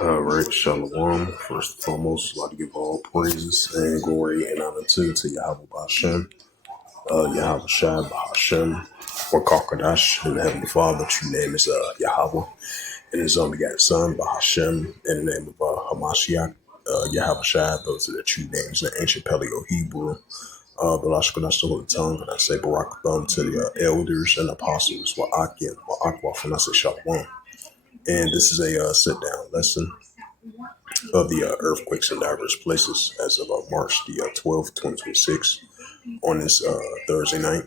All right, Shalom. First and foremost, I'd like to give all praises and glory and honor to Yahweh Bashem, Yahweh Shai Bahashem, or Kakadash, in the Heavenly Father. True name is Yahweh, and his only begotten Son, Bahashem, in the name of Hamashiach, Yahweh Shai. Those are the true names in the ancient Paleo Hebrew. The Lashkanas, the Holy Tongue, and I say Barak Thumb to the elders and apostles, Wa'akim, Wa'akwaf, and I say Shalom. And this is a sit down lesson of the earthquakes in diverse places as of March the 12th, 2026. On this Thursday night,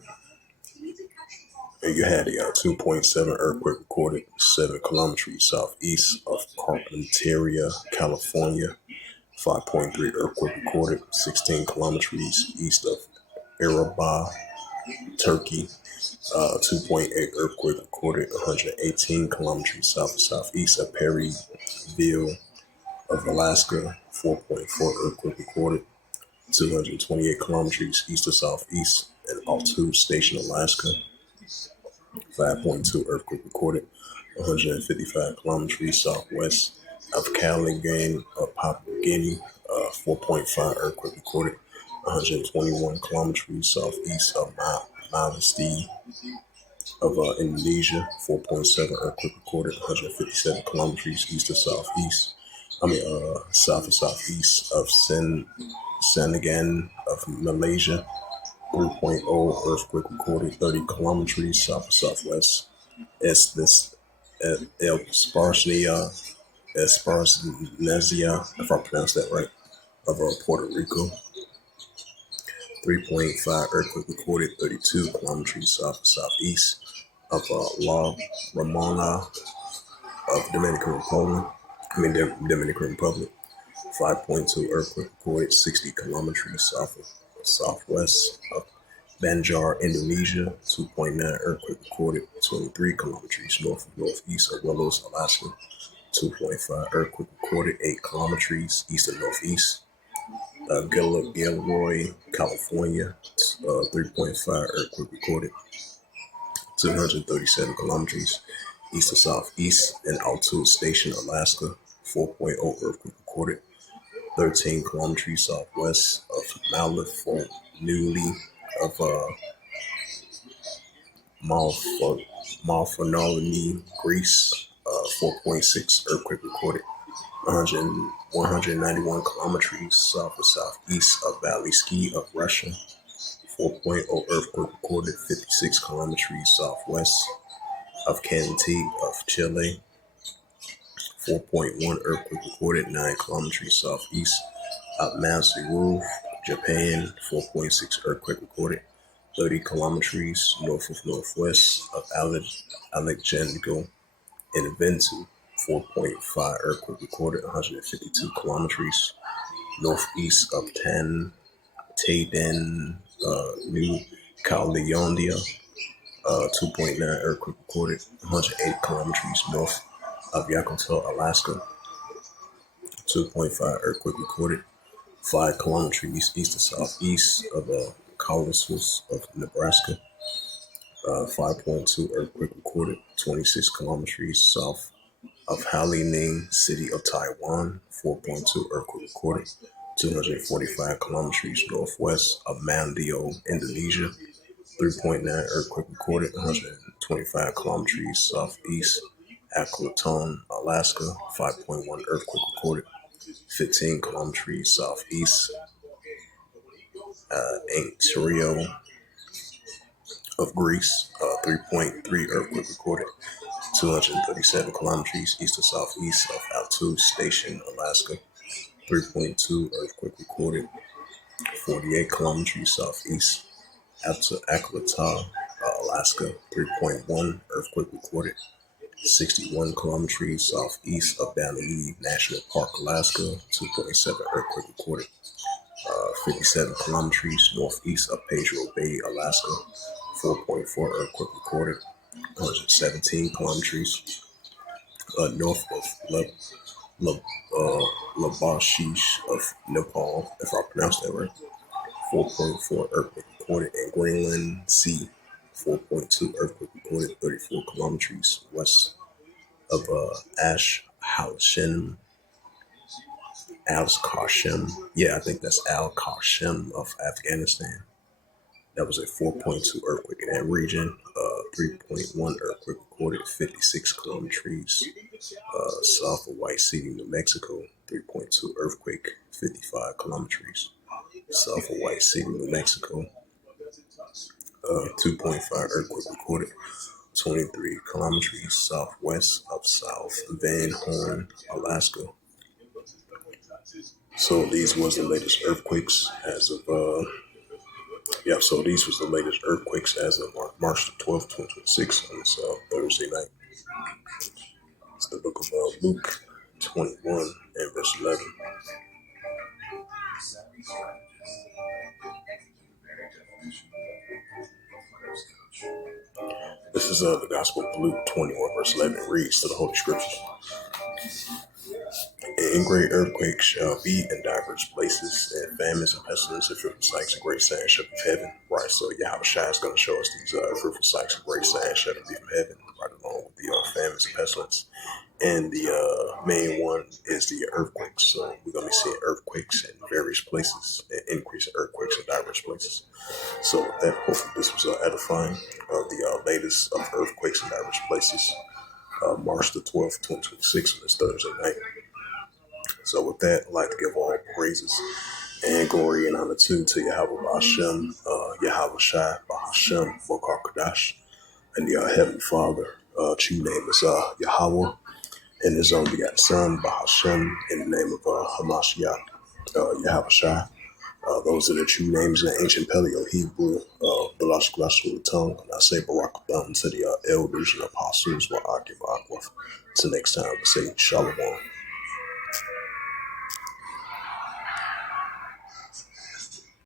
and you had a 2.7 earthquake recorded 7 kilometers southeast of Carpinteria, California. 5.3 earthquake recorded 16 kilometers east of Araba, Turkey. 2.8 earthquake recorded 118 kilometers south and southeast of Perryville of Alaska. 4.4 earthquake recorded 228 kilometers east to southeast in Altus Station, Alaska. 5.2 earthquake recorded 155 kilometers southwest of Caligan of Papua Guinea. 4.5 earthquake recorded 121 kilometers southeast of Maldives of Indonesia. 4.7 earthquake recorded 157 kilometers east to southeast. South and southeast of Senegan of Malaysia. 3.0 earthquake recorded 30 kilometers south and southwest. El Esparcia, if I pronounce that right, of Puerto Rico. 3.5 earthquake recorded 32 kilometers south and southeast of La Ramona of Dominican Republic. 5.2 earthquake recorded 60 kilometers southwest of Banjar, Indonesia. 2.9 earthquake recorded 23 kilometers northeast of Willows, Alaska. 2.5 earthquake recorded 8 kilometers east of northeast. Gilroy, California. 3.5 earthquake recorded 237 kilometers east to southeast in Altus Station, Alaska. 4.0 earthquake recorded 13 kilometers southwest of Newly of Malfanolini, Greece. 4.6 earthquake recorded 191 kilometers south and southeast of Valley Ski of Russia. 4.0 earthquake recorded 56 kilometers southwest of Canty of Chile. 4.1 earthquake recorded 9 kilometers southeast of Matsuru, Japan. 4.6 earthquake recorded 30 kilometers north of northwest of Alexandria in Ventu. 4.5 earthquake recorded 152 kilometers northeast of Tayden, New Caledonia. 2.9 earthquake recorded 108 kilometers north of Yakutat, Alaska. 2.5 earthquake recorded 5 kilometers east to southeast of Colossus of Nebraska. 5.2 earthquake recorded 26 kilometers south of Halining, City of Taiwan. 4.2 earthquake recorded 245 kilometers northwest of Mandio, Indonesia. 3.9 earthquake recorded 125 kilometers southeast Aklaton, Alaska. 5.1 earthquake recorded 15 kilometers southeast Anktio of Greece. 3.3 earthquake recorded 237 kilometers east to southeast of Altus Station, Alaska. 3.2 earthquake recorded 48 kilometers southeast Aklata, Alaska. 3.1 earthquake recorded 61 kilometers southeast of Banalee National Park, Alaska. 2.7 earthquake recorded 57 kilometers northeast of Pedro Bay, Alaska. 4.4 earthquake recorded 117 kilometers north of Labashish of Nepal, if I pronounced that right. 4.4 earthquake recorded in Greenland Sea. 4.2 earthquake recorded 34 kilometers west of Ash Halshin, Al Qasim. Yeah, I think that's Al Qasim of Afghanistan. That was a 4.2 earthquake in that region. 3.1 earthquake recorded at 56 kilometers south of White City, New Mexico. 3.2 earthquake, 55 kilometers south of White City, New Mexico. 2.5 earthquake recorded 23 kilometers southwest of South Van Horn, Alaska. So these was the latest earthquakes as of so these was the latest earthquakes as of March the 12th, 2026 on this Thursday night. It's the book of Luke 21 and verse 11. This is the Gospel of Luke 21 verse 11. It reads to the Holy Scriptures. And great earthquakes shall be in diverse places, and famines and pestilence and fruitful sights and great signs shall be from heaven. Right, so Yahushua is going to show us these fruitful sights and great signs shall be from heaven, right along with the famines and pestilence. And the main one is the earthquakes. So we're going to be seeing earthquakes in various places, and increase in earthquakes in diverse places. So that hopefully this was edifying of the latest of earthquakes in diverse places. March the 12th, 2026 on this Thursday night. So with that, I'd like to give all praises and glory and honor to Yahweh Ba'Shem, Yahweh Shai Ba'Shem, Bokar Kadash, and the Heavenly Father. True name is Yahweh, and His only begotten Son, Ba'Shem, in the name of Hamashiach, Yahweh Shai. Those are the true names in the ancient Paleo Hebrew, the logical tongue. And I say Barakathon to the elders and apostles, Wa'akim Akwaf. Till next time, I say Shalom.